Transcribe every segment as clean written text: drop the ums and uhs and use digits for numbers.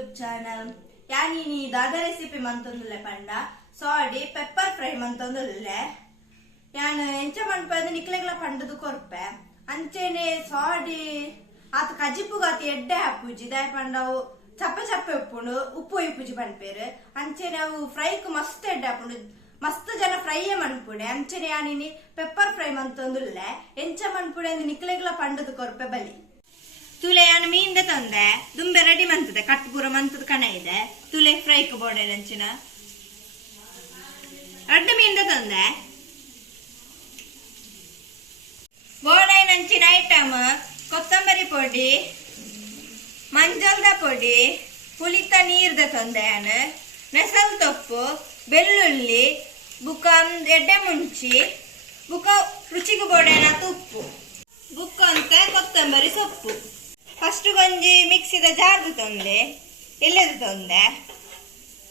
YouTube channel ಯಾನಿ ದಾದ recipe ಮಂತೊಂದುಲ್ಲೆ ಪಂಡ sari pepper fry ಮಂತೊಂದುಲ್ಲೆ ಯಾನ್ ಎಂಚ ಮನ್ಪದ ನಿಕ್ಲೆಗ್ಲ ಪಂಡದು ಕೊರ್ಪೆ ಅಂಚೆನೆ ಸಾಡಿ ಆತ ಕಜಿಪ್ಪುಗಾತಿ ಎಡ್ಡೆ ಹಾಪುಜಿ ದಾಯ ಪಂಡವು ಚಪ್ಪೆ ಚಪ್ಪೆ ಉಪ್ಪುಂಡು ಉಪ್ಪು ಇಪ್ಪುಜಿ ಪನ್ಪೇರು ಅಂಚೆನೆ ಅವು ಫ್ರೈಕ್ ಮಸ್ತ್ ಎಡ್ಡೆ ಹಾಪುಂಡು ಮಸ್ತ್ ಜನ ಫ್ರೈಯೇ ಮನ್ಪುಡೆ ಅಂಚೆನೆ ಯಾನಿನಿ ಪೆಪ್ಪರ್ ಫ್ರೈ ಮಂತೊಂದುಲ್ಲೆ ಎಂಚ ಮನ್ಪುಡೆ ನಿಕ್ಲೆಗ್ಲ ಪಂಡದು ಕೊರ್ಪೆ ಬಲಿ ತುಲೆ ಯಾನು ಮೀನ್ದೆ ತಂದೆ ದುಂಬೆ ರೆಡಿ ಮಂತದೆ ಕಟ್ ಪೂರ ಮಂತದ ಕಣ ಇದೆ ತುಲೆ ಫ್ರೈಕ್ ಬೋಡೆ ನಂಚಿನ ಅಡ್ಡ ಮೀನ್ದೆ ತಂದೆ ಬೋಡೆ ನಂಚಿನ ಐಟಮ್ ಕೊತ್ತಂಬರಿ ಪೊಡಿ ಮಂಜಲ್ದ ಪೊಡಿ ಪುಳಿತ ನೀರ್ದ ತಂದೆ ಯಾನು ನೆಸಲ್ ತೊಪ್ಪು ಬೆಳ್ಳುಳ್ಳಿ ಬುಕ್ಕ ಎಡ್ಡೆ ಮುಂಚಿ ಬುಕ್ಕ ರುಚಿಗೆ ಬೋಡೆನ ತುಪ್ಪು ಬುಕ್ಕ ಅಂತ ಕೊತ್ತಂಬರಿ ಸೊಪ್ಪು ಫಸ್ಟ್ ಗೊಂಜಿ ಮಿಕ್ಸಿದ ಜಾರ್ದು ತಂದೆ ಎಲ್ಲದು ತಂದೆ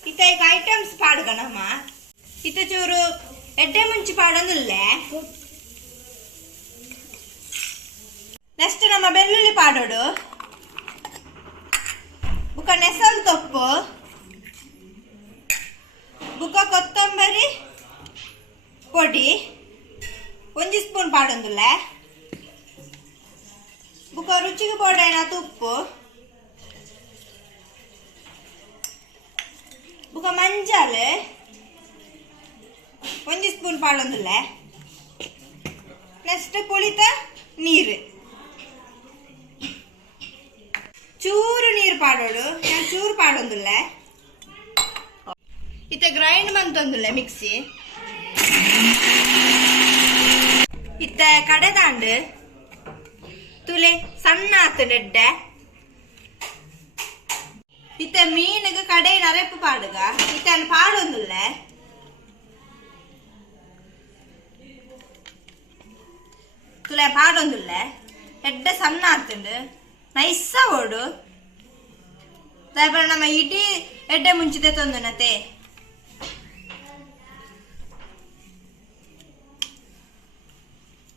ಇತ್ತ ಈಗ ಐಟಮ್ಸ್ ಪಾಡುಗ ನಮ್ಮ ಇತ್ತ ಚೂರು ಎಡ್ಡೆ ಮುಂಚಿ ಪಾಡೊಂದುಲ್ಲೆ ನೆಕ್ಸ್ಟ್ ನಮ್ಮ ಬೆಳ್ಳುಳ್ಳಿ ಪಾಡೋಡು ಬುಕ್ಕ ನೆಸಲ್ ತೊಪ್ಪು ಬುಕ್ಕ ಕೊತ್ತಂಬರಿ ಪೊಡಿ 1 ಸ್ಪೂನ್ ಪಾಡೊಂದುಲ್ಲೆ ಬುಕ್ಕ ರುಚಿಗೆ ಬೋಡೇನ ತುಪ್ಪು ಬುಕ್ಕ ಮಂಜಾಲ್ 1 ಸ್ಪೂನ್ ಪಾಡೊಂದುಲ್ಲೆ ನೆಕ್ಸ್ಟ್ ಪುಳಿತ ನೀರು ಚೂರು ನೀರು ಪಾಡೋಡು ನಾನು ಚೂರು ಪಾಡೊಂದುಲ್ಲೆ ಇತ್ತ ಗ್ರೈಂಡ್ ಮಂತೊಂದುಲ್ಲೆ ಮಿಕ್ಸಿ ಇತ್ತ ಕಡೆದಾಂಡ್ ತುಲೆ ಸಣ್ಣ ಆತಡೆಡ್ಡೆ ಇತ್ತ ಮೀನಿಗೆ ಕಡೆ ನರೆಪ್ಪು ಪಾಡುಗ ಇತ್ತ ಪಾಡೊಂದುಲ್ಲೆ ತುಲೆ ಪಾಡೊಂದುಲ್ಲೆ ಎಡ್ಡೆ ಸಣ್ಣ ಆತಂಡು ನೈಸ ಓಡು ನಮ್ಮ ಇಡೀ ಎಡ್ಡೆ ಮುಂಚಿದೆ ತೊಂದನತೆ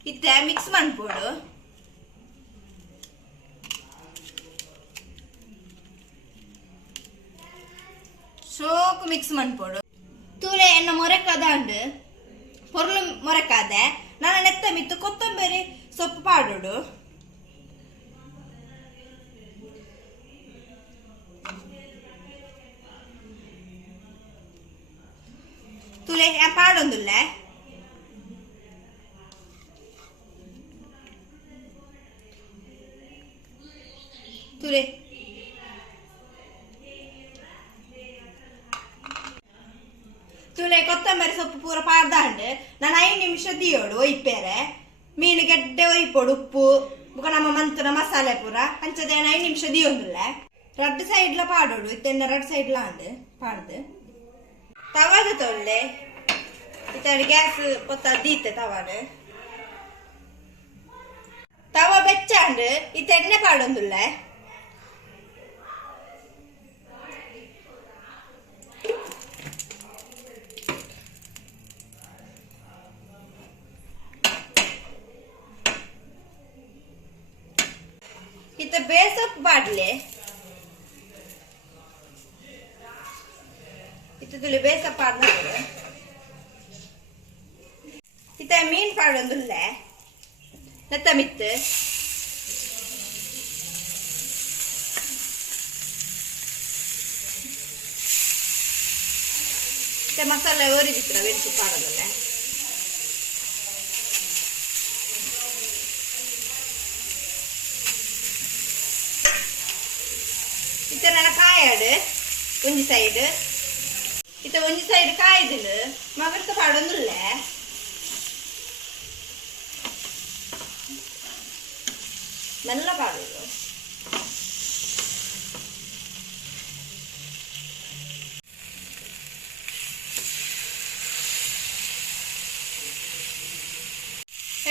ಇತ್ತೆ ಮಿಕ್ಸ್ ಮಾಡ್ಬೋಡು ಸೋಕು ಮಿಕ್ಸ್ ಮಾಡ್ಬೋಡು ತೂಲೆ ಎನ್ನ ಮೊರೆಕದಾಂಡು ಪೊರ್ಲು ಮೊರೆಕಾದೆ ನಾನು ನೆತ್ತ ಮಿತ್ತು ಕೊತ್ತಂಬರಿ ಸೊಪ್ಪು ಪಾಡೋಡು ತುಲೆ ಪಾಡೊಂದುಲ್ಲೆ ತುಲೆ ತುಲೆ ಕೊತ್ತಂಬರಿ ಸೊಪ್ಪು ಪೂರ ಪಾಡ್ದಾಂಡ್ ನಾನು 5 ನಿಮಿಷ ದಿಯೋಡು ಒಯ್ಪೇರೆ ಮೀನು ಗೆಡ್ಡೆ ಒಯ್ಪೋಡು ಉಪ್ಪು ಬುಕ ನಮ್ಮ ಮಂತನ ಮಸಾಲೆ ಪೂರ ಅಂಚದೆ 5 ನಿಮಿಷ ದಿಯೋಂದುಲ್ಲೆ ರಡ್ಡು ಸೈಡ್ಲ ಪಾಡೋಡು ಇತ್ತೆನ್ನ 2 ಸೈಡ್ಲ ಅಂಡ್ ಪಾಡ್ದು ತವಾದ ತೊಳ್ಳೆ ಇತ್ತ ಗ್ಯಾಸ್ ಪೊತ್ತ ದೀತೆ ತವಾಡ ತವ ಬೆಚ್ಚಾಂಡ್ ಇತ್ತ ಎಣ್ಣೆ ಪಾಡೊಂದುಲ್ಲೆ ಇತ್ತ ಬೇಸೊಪ್ಪು ಪಾಡ್ಲೆ ಇತ್ತುಲಿ ಬೇಸ ಪಾಡ್ದ ಇತ್ತ ಮೀನ್ ಪಾಡೊಂದುಲ್ಲೆ ನೆತ್ತ ಮಿತ್ತು ಇತ್ತ ಮಸಾಲೆ ಓರಿದಿತ್ರ ವೆಚ್ಚು ಪಾಡೋದಲ್ಲೆ ಇತ್ತ ನನ್ನ ಕಾಯಾಡು ಒಂಜಿ ಸೈಡ್ ಇತ್ತ ಒಂಜಿ ಸೈಡ್ ಕಾಯ್ದಿಲು ಮಗರ್ತ ಪಾಡೊಂದುಲ್ಲೆ ಮೆಲ್ಲ ಪಾಡೋದು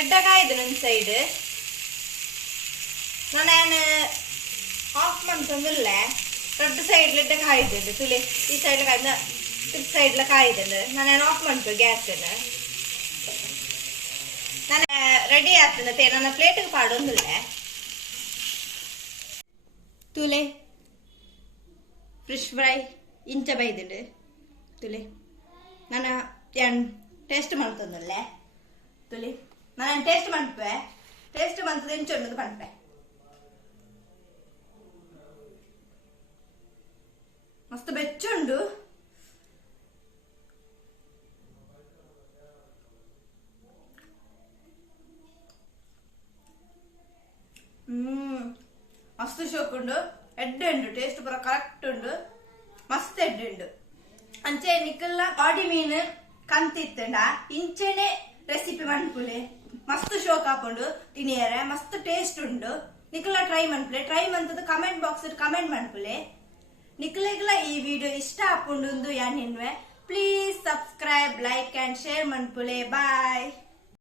ಎಡ್ಡ ಕಾಯ್ದು ನನ್ನ ಸೈಡ್ ನಾನು ಆಫ್ ಮಂತೊಂದುಲ್ಲೆ 2 ಸೈಡ್ ಎಡ್ಡೆ ಕಾಯ್ದು ತುಲೆ ಈ ಸೈಡ್ ಕಾಯ್ದ ಸೈಡ್ಲ ಕಾಯ್ದು ನಾನು ಆಫ್ ಮಾಡ್ತು ಗ್ಯಾಸ್ ನಾನು ರೆಡಿ ಆಗ್ತದೆ ನನ್ನ ಪ್ಲೇಟಿಗೆ ಪಾಡೊಂದುಲ್ಲೆ ತುಲೆ ಫಿಶ್ ಫ್ರೈ ಇಂಚ ಬೈದಿಡು ತುಲಿ ನಾನು ಟೇಸ್ಟ್ ಮಾಡ್ತದಲ್ಲೇ ತುಲಿ ನಾನು ಟೇಸ್ಟ್ ಮಾಡ್ಪೆ ಟೇಸ್ಟ್ ಮಾಡ್ತದೆ ಇಂಚೊಂದು ಪಂಪೆ ಮಸ್ತ್ ಬೆಚ್ಚುಂಡು ಮಸ್ತ್ ಶೋಕ್ ಉಂಡು ಎಡ್ಡೆ ಉಂಡು ಟೇಸ್ಟ್ ಪೂರ ಕರೆಕ್ಟ್ ಉಂಡು ಮಸ್ತ್ ಎಡ್ಡೆ ಉಂಡು ಅಂಚೆ ನಿಕಲ್ನ ಬಾಡಿ ಮೀನ್ ಕಂತಿತ್ತಂಡ ಇಂಚೆನೆ ರೆಸಿಪಿ ಮನ್ಪುಲೆ ಮಸ್ತ್ ಶೋಕ್ ಹಾಕೊಂಡು ತಿನಿಯರೆ ಮಸ್ತ್ ಟೇಸ್ಟ್ ಉಂಡು ನಿಕಲ್ನ ಟ್ರೈ ಮನ್ಪುಲೆ ಟ್ರೈ ಮಂತದ ಕಮೆಂಟ್ ಬಾಕ್ಸ್ ಕಮೆಂಟ್ ಮನ್ಪುಲೆ ನಿಕಲೆಗ್ಲ ಈ ವಿಡಿಯೋ ಇಷ್ಟ ಆಪುಂಡು ಯಾನಿನ್ವೆ please subscribe like and share ಮನ್ಪುಲೆ ಬಾಯ್.